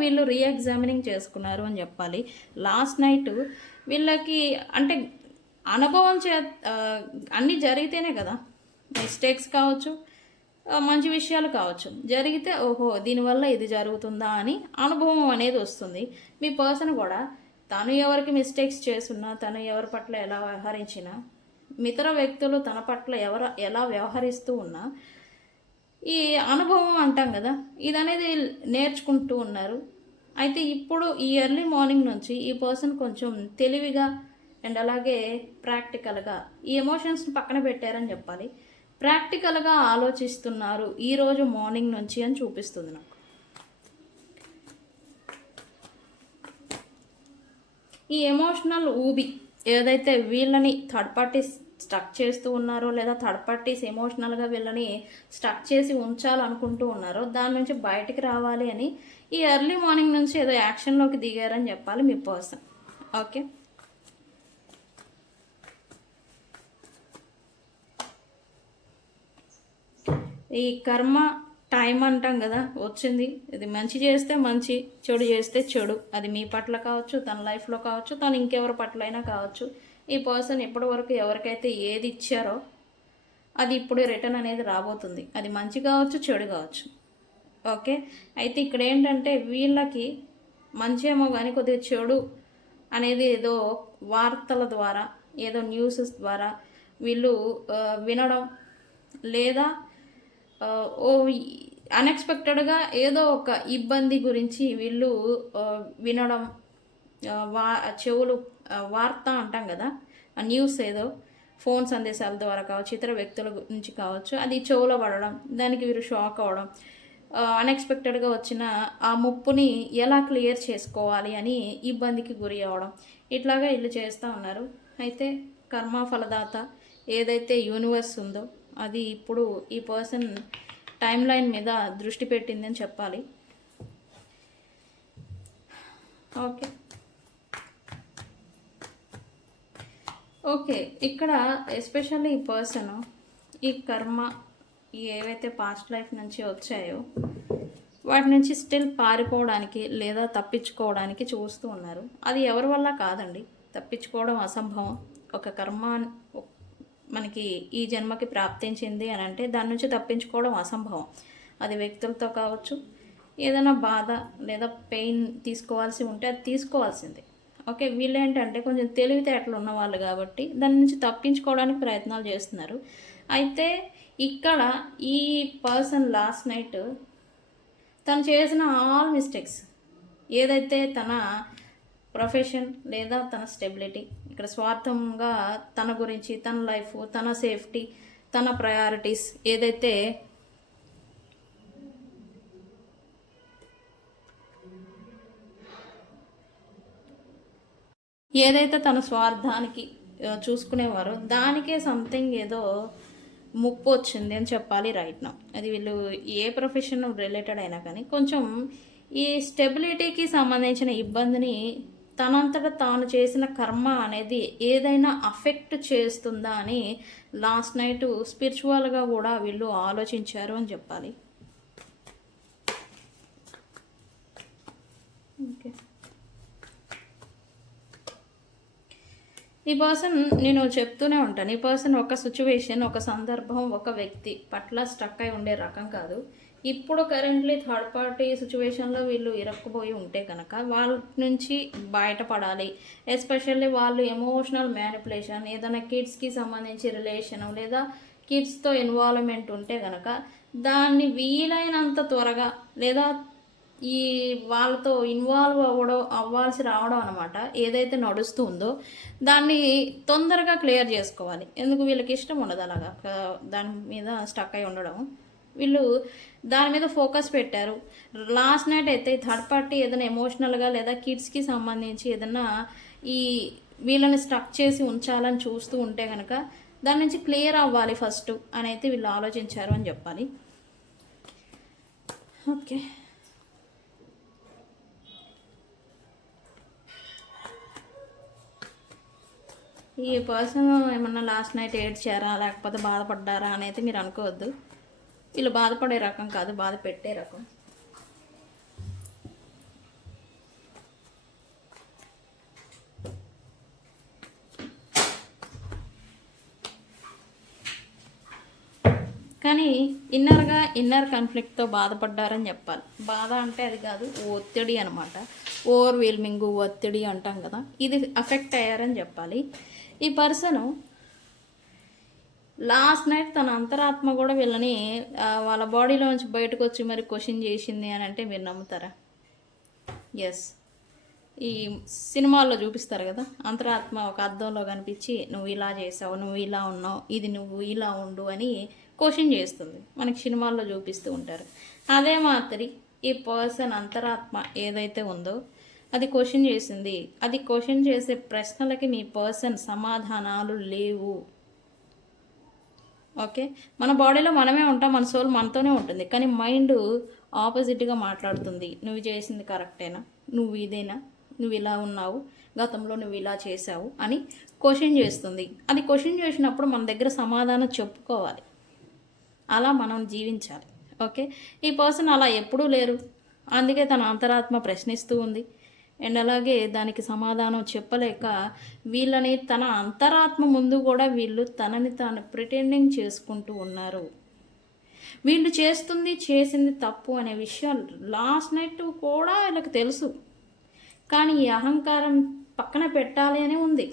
వీళ్ళు రీఎగ్జామినింగ్ చేసుకున్నారు అని చెప్పాలి. లాస్ట్ నైట్ వీళ్ళకి అంటే అనుభవం అన్నీ జరిగితేనే కదా, మిస్టేక్స్ కావచ్చు, మంచి విషయాలు కావచ్చు, జరిగితే ఓహో దీనివల్ల ఇది జరుగుతుందా అని అనుభవం అనేది వస్తుంది. మీ పర్సన్ కూడా తను ఎవరికి మిస్టేక్స్ చేస్తున్నా, తను ఎవరి పట్ల ఎలా వ్యవహరించినా, ఇతర వ్యక్తులు తన పట్ల ఎలా వ్యవహరిస్తూ ఉన్నా, ఈ అనుభవం అంటాం కదా, ఇది అనేది నేర్చుకుంటూ ఉన్నారు. అయితే ఇప్పుడు ఈ ఎర్లీ మార్నింగ్ నుంచి ఈ పర్సన్ కొంచెం తెలివిగా అండ్ అలాగే ప్రాక్టికల్గా ఈ ఎమోషన్స్ని పక్కన పెట్టారని చెప్పాలి. ప్రాక్టికల్గా ఆలోచిస్తున్నారు ఈరోజు మార్నింగ్ నుంచి అని చూపిస్తుంది నాకు. ఈ ఎమోషనల్ ఊబి ఏదైతే వీళ్ళని థర్డ్ పార్టీస్ స్టక్ చేస్తూ ఉన్నారో లేదా థర్డ్ పార్టీస్ ఎమోషనల్గా వీళ్ళని స్టక్ చేసి ఉంచాలనుకుంటూ ఉన్నారో దాని నుంచి బయటికి రావాలి అని ఈ ఎర్లీ మార్నింగ్ నుంచి ఏదో యాక్షన్లోకి దిగారని చెప్పాలి మీ పర్సన్. ఓకే, ఈ కర్మ టైం అంటాం కదా, వచ్చింది. ఇది మంచి చేస్తే మంచి, చెడు చేస్తే చెడు. అది మీ పట్ల కావచ్చు, తన లైఫ్లో కావచ్చు, తను ఇంకెవరి పట్ల అయినా కావచ్చు. ఈ పర్సన్ ఇప్పటి వరకు ఎవరికైతే ఏది ఇచ్చారో అది ఇప్పుడు రిటర్న్ అనేది రాబోతుంది. అది మంచి కావచ్చు, చెడు కావచ్చు. ఓకే, అయితే ఇక్కడ ఏంటంటే వీళ్ళకి మంచి ఏమో కానీ కొద్దిగా చెడు అనేది ఏదో వార్తల ద్వారా, ఏదో న్యూసెస్ ద్వారా వీళ్ళు వినడం, లేదా అన్ఎక్స్పెక్టెడ్గా ఏదో ఒక ఇబ్బంది గురించి వీళ్ళు వినడం, చెవులు వార్త అంటాం కదా, న్యూస్ ఏదో ఫోన్ సందేశాల ద్వారా కావచ్చు, ఇతర వ్యక్తుల నుంచి కావచ్చు, అది చెవులో పడడం, దానికి వీరు షాక్ అవ్వడం, అన్ఎక్స్పెక్టెడ్గా వచ్చిన ఆ ముప్పుని ఎలా క్లియర్ చేసుకోవాలి అని ఇబ్బందికి గురి అవ్వడం, ఇట్లాగా వీళ్ళు చేస్తూ ఉన్నారు. అయితే కర్మ ఫలదాత ఏదైతే యూనివర్స్ ఉందో అది ఇప్పుడు ఈ పర్సన్ టైం లైన్ మీద దృష్టి పెట్టిందని చెప్పాలి. ఓకే ఓకే, ఇక్కడ ఎస్పెషల్లీ ఈ పర్సన్ ఈ కర్మ ఏవైతే పాస్ట్ లైఫ్ నుంచి వచ్చాయో వాటి నుంచి స్టిల్ పారిపోవడానికి లేదా తప్పించుకోవడానికి చూస్తూ ఉన్నారు. అది ఎవరి వల్ల కాదండి, తప్పించుకోవడం అసంభవం. ఒక కర్మ మనకి ఈ జన్మకి ప్రాప్తించింది అని అంటే దాని నుంచి తప్పించుకోవడం అసంభవం. అది వ్యక్తులతో కావచ్చు, ఏదైనా బాధ లేదా పెయిన్ తీసుకోవాల్సి ఉంటే అది తీసుకోవాల్సిందే. ఓకే, వీళ్ళు ఏంటంటే కొంచెం తెలివితేటలు ఉన్నవాళ్ళు కాబట్టి దాని నుంచి తప్పించుకోవడానికి ప్రయత్నాలు చేస్తున్నారు. అయితే ఇక్కడ ఈ పర్సన్ లాస్ట్ నైట్ తను చేసిన ఆల్ మిస్టేక్స్, ఏదైతే తన ప్రొఫెషన్ లేదా తన స్టెబిలిటీ, ఇక్కడ స్వార్థంగా తన గురించి, తన లైఫ్, తన సేఫ్టీ, తన ప్రయారిటీస్ ఏదైతే తన స్వార్థానికి చూసుకునేవారో దానికే సంథింగ్ ఏదో ముప్పు వచ్చింది అని చెప్పాలి రైట్ నౌ. అది వీళ్ళు ఏ ప్రొఫెషన్ రిలేటెడ్ అయినా కానీ కొంచెం ఈ స్టెబిలిటీకి సంబంధించిన ఇబ్బందిని తనంతటా తాను చేసిన కర్మ అనేది ఏదైనా అఫెక్ట్ చేస్తుందా అని లాస్ట్ నైట్ స్పిరిచువల్గా కూడా వీళ్ళు ఆలోచించారు అని చెప్పాలి. ఓకే, ఈ పర్సన్ నేను చెప్తూనే ఉంటాను, ఈ పర్సన్ ఒక సిచ్యువేషన్, ఒక సందర్భం, ఒక వ్యక్తి పట్ల స్టక్ అయి ఉండే రకం కాదు. ఇప్పుడు కరెంట్లీ థర్డ్ పార్టీ సిచ్యువేషన్లో వీళ్ళు ఇరక్కుపోయి ఉంటే కనుక వాళ్ళ నుంచి బయటపడాలి. ఎస్పెషల్లీ వాళ్ళు ఎమోషనల్ మ్యానిపులేషన్, ఏదైనా కిడ్స్కి సంబంధించి రిలేషను లేదా కిడ్స్తో ఇన్వాల్వ్మెంట్ ఉంటే కనుక దాన్ని వీలైనంత త్వరగా లేదా ఈ వాళ్ళతో ఇన్వాల్వ్ అవ్వాల్సి రావడం అనమాట. ఏదైతే నడుస్తుందో దాన్ని తొందరగా క్లియర్ చేసుకోవాలి. ఎందుకు వీళ్ళకి ఇష్టం ఉండదు అలాగా దాని మీద స్టక్ అయి ఉండడం. వీళ్ళు దాని మీద ఫోకస్ పెట్టారు. లాస్ట్ నైట్ అయితే థర్డ్ పార్టీ ఏదైనా ఎమోషనల్గా లేదా కిడ్స్కి సంబంధించి ఏదైనా ఈ వీళ్ళని స్టక్ చేసి ఉంచాలని చూస్తూ ఉంటే కనుక దాని నుంచి క్లియర్ అవ్వాలి ఫస్ట్ అని అయితే వీళ్ళు ఆలోచించారు అని చెప్పాలి. ఓకే, ఈ పర్సన్ ఏమన్నా లాస్ట్ నైట్ ఏడ్చారా లేకపోతే బాధపడ్డారా అని అయితే మీరు అనుకోవద్దు. వీళ్ళు బాధపడే రకం కాదు, బాధ పెట్టే రకం. కానీ ఇన్నర్ కాన్ఫ్లిక్ట్తో బాధపడ్డారని చెప్పాలి. బాధ అంటే అది కాదు, ఒత్తిడి అనమాట. ఓవర్వెల్మింగ్ ఒత్తిడి అంటాం కదా, ఇది అఫెక్ట్ అయ్యారని చెప్పాలి. ఈ పర్సను లాస్ట్ నైట్ తన అంతరాత్మ కూడా వీళ్ళని వాళ్ళ బాడీలోంచి బయటకు వచ్చి మరి క్వశ్చన్ చేసింది అని అంటే మీరు నమ్ముతారా? ఎస్, ఈ సినిమాల్లో చూపిస్తారు కదా, అంతరాత్మ ఒక అద్దంలో కనిపించి నువ్వు ఇలా చేసావు, నువ్వు ఇలా ఉన్నావు, ఇది నువ్వు ఇలా ఉండు అని క్వశ్చన్ చేస్తుంది. మనకి సినిమాల్లో చూపిస్తూ ఉంటారు. అదే మాదిరి ఈ పర్సన్ అంతరాత్మ ఏదైతే ఉందో అది క్వశ్చన్ చేసింది. అది క్వశ్చన్ చేసే ప్రశ్నలకి మీ పర్సన్ సమాధానాలు లేవు. ఓకే, మన బాడీలో మనమే ఉంటాం, మన సోల్ మనతోనే ఉంటుంది, కానీ మైండ్ ఆపోజిట్గా మాట్లాడుతుంది. నువ్వు చేసింది కరెక్టేనా, నువ్వు ఇదేనా, నువ్వు ఇలా ఉన్నావు, గతంలో నువ్వు ఇలా చేసావు అని క్వశ్చన్ చేస్తుంది. అది క్వశ్చన్ చేసినప్పుడు మన దగ్గర సమాధానం చెప్పుకోవాలి, అలా మనం జీవించాలి. ఓకే, ఈ పర్సన్ అలా ఎప్పుడూ లేరు, అందుకే తన అంతరాత్మ ప్రశ్నిస్తూ ఉంది. అండ్ అలాగే దానికి సమాధానం చెప్పలేక వీళ్ళని తన అంతరాత్మ ముందు కూడా వీళ్ళు తనని తాను ప్రిటెండింగ్ చేసుకుంటూ ఉన్నారు. వీళ్ళు చేసింది తప్పు అనే విషయం లాస్ట్ నైట్ కూడా వీళ్ళకి తెలుసు, కానీ ఈ అహంకారం పక్కన పెట్టాలి అని ఉంది,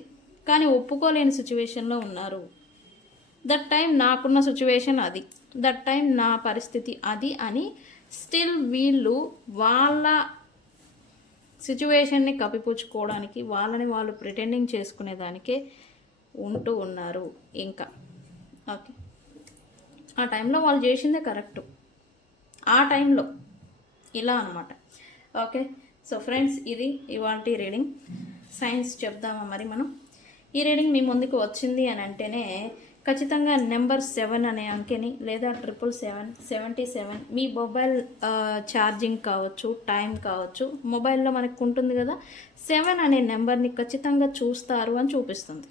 కానీ ఒప్పుకోలేని సిచ్యువేషన్లో ఉన్నారు. దట్ టైం నాకున్న సిచ్యువేషన్ అది, దట్ టైం నా పరిస్థితి అది అని స్టిల్ వీళ్ళు వాళ్ళ సిచ్యువేషన్ని కప్పిపుచ్చుకోవడానికి, వాళ్ళని వాళ్ళు ప్రిటెండింగ్ చేసుకునేదానికే ఉంటూ ఉన్నారు ఇంకా. ఓకే, ఆ టైంలో వాళ్ళు చేసిందే కరెక్టు, ఆ టైంలో ఇలా అనమాట. ఓకే, సో ఫ్రెండ్స్, ఇది ఇవాల్టి రీడింగ్. సైన్స్ చెప్దామా మరి మనం. ఈ రీడింగ్ మీ ముందుకు వచ్చింది అని అంటేనే ఖచ్చితంగా నెంబర్ 7 అనే అంకెని లేదా 777 మీ మొబైల్ ఛార్జింగ్ కావచ్చు, టైం కావచ్చు, మొబైల్లో మనకు ఉంటుంది కదా, 7 అనే నెంబర్ని ఖచ్చితంగా చూస్తారు అని చూపిస్తుంది.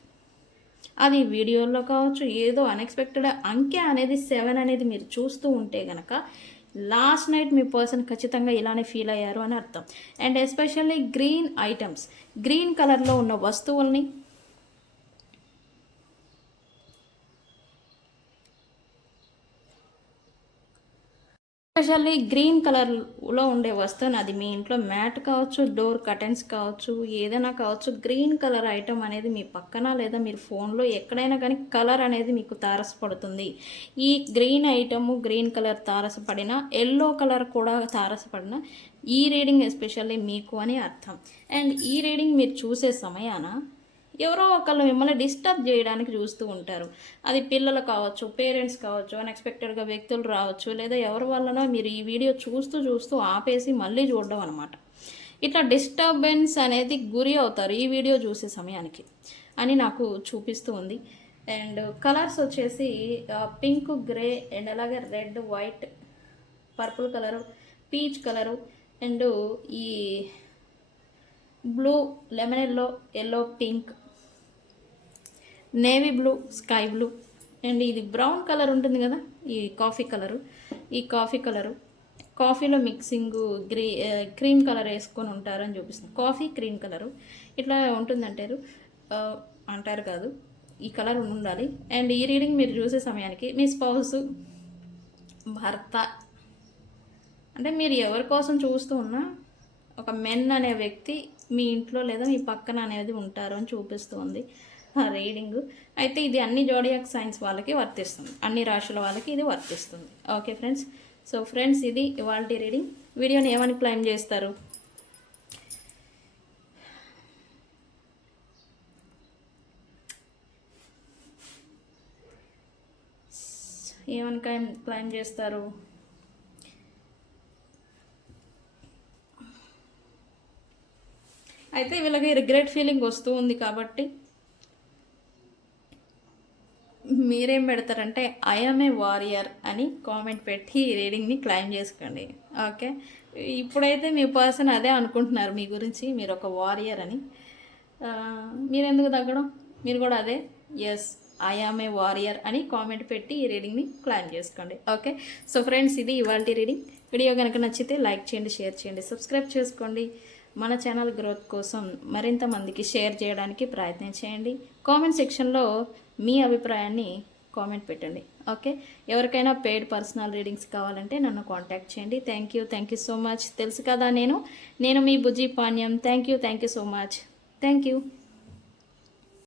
అది వీడియోలో కావచ్చు, ఏదో అన్ఎక్స్పెక్టెడ్ అంకె అనేది 7 అనేది మీరు చూస్తూ ఉంటే కనుక లాస్ట్ నైట్ మీ పర్సన్ ఖచ్చితంగా ఇలానే ఫీల్ అయ్యారు అని అర్థం. And especially green items, green కలర్లో ఉన్న వస్తువుల్ని, ఎస్పెషల్లీ గ్రీన్ కలర్లో ఉండే వస్తువుని, అది మీ ఇంట్లో మ్యాట్ కావచ్చు, డోర్ కర్టెన్స్ కావచ్చు, ఏదైనా కావచ్చు, గ్రీన్ కలర్ ఐటమ్ అనేది మీ పక్కన లేదా మీరు ఫోన్లో ఎక్కడైనా కానీ కలర్ అనేది మీకు తారసపడుతుంది. ఈ గ్రీన్ ఐటమ్, గ్రీన్ కలర్ తారసపడిన, ఎల్లో కలర్ కూడా తారసపడిన ఈ రీడింగ్ ఎస్పెషల్లీ మీకు అని అర్థం. అండ్ ఈ రీడింగ్ మీరు చూసే సమయాన ఎవరో ఒకళ్ళు మిమ్మల్ని డిస్టర్బ్ చేయడానికి చూస్తూ ఉంటారు. అది పిల్లలు కావచ్చు, పేరెంట్స్ కావచ్చు, అన్ఎక్స్పెక్టెడ్గా వ్యక్తులు రావచ్చు, లేదా ఎవరి వల్లనో మీరు ఈ వీడియో చూస్తూ ఆపేసి మళ్ళీ చూడడం అనమాట. ఇట్లా డిస్టర్బెన్స్ అనేది గురి అవుతారు ఈ వీడియో చూసే సమయానికి అని నాకు చూపిస్తూ ఉంది. అండ్ కలర్స్ వచ్చేసి పింక్, గ్రే, అండ్ అలాగే red, white, purple colour, peach colour, and ఈ blue, lemon yellow, yellow, pink, navy blue, sky blue, and ఇది బ్రౌన్ కలర్ ఉంటుంది కదా, ఈ కాఫీ కలరు, ఈ కాఫీ కలరు, కాఫీలో మిక్సింగ్ క్రీమ్ కలర్ వేసుకొని ఉంటారని చూపిస్తుంది. కాఫీ క్రీమ్ కలరు ఇట్లా ఉంటుందంటారు, అంటారు కాదు, ఈ కలర్ ఉండాలి. అండ్ ఈ రీడింగ్ మీరు చూసే సమయానికి మీ స్పౌస్, భర్త అంటే మీరు ఎవరి కోసం చూస్తూ ఉన్నా ఒక మెన్ అనే వ్యక్తి మీ ఇంట్లో లేదా మీ పక్కన అనేది ఉంటారు అని చూపిస్తుంది ఆ రీడింగ్. అయితే ఇది అన్ని జోడియాక్ సైన్స్ వాళ్ళకి వర్తిస్తుంది, అన్ని రాశుల వాళ్ళకి ఇది వర్తిస్తుంది. ఓకే ఫ్రెండ్స్, సో ఫ్రెండ్స్ ఇది ఇవాల్టి రీడింగ్. వీడియోని ఏమని క్లైమ్ చేస్తారు? ఏమని క్లైమ్ చేస్తారు? అయితే వీళ్ళకి రిగ్రెట్ ఫీలింగ్ వస్తూ ఉంది కాబట్టి మీరేం పెడతారంటే ఐఎమ్ ఏ వారియర్ అని కామెంట్ పెట్టి ఈ రీడింగ్ని క్లైమ్ చేసుకోండి. ఓకే, ఇప్పుడైతే మీ పర్సన్ అదే అనుకుంటున్నారు మీ గురించి, మీరు ఒక వారియర్ అని. మీరెందుకు తగ్గడం? మీరు కూడా అదే ఎస్ ఐఆమ్ ఏ వారియర్ అని కామెంట్ పెట్టి ఈ రీడింగ్ని క్లైమ్ చేసుకోండి. ఓకే, సో ఫ్రెండ్స్ ఇది ఇవాల్టి రీడింగ్. వీడియో కనుక నచ్చితే లైక్ చేయండి, షేర్ చేయండి, సబ్స్క్రైబ్ చేసుకోండి. మన ఛానల్ గ్రోత్ కోసం మరింత మందికి షేర్ చేయడానికి ప్రయత్నం చేయండి. కామెంట్ సెక్షన్లో మీ అభిప్రాయాన్ని కామెంట్ పెట్టండి. ఓకే, ఎవరికైనా పెయిడ్ పర్సనల్ రీడింగ్స్ కావాలంటే నన్ను కాంటాక్ట్ చేయండి. Thank you so much. తెలుసు కదా నేను మీ Bujji Panyam. Thank you so much. Thank you.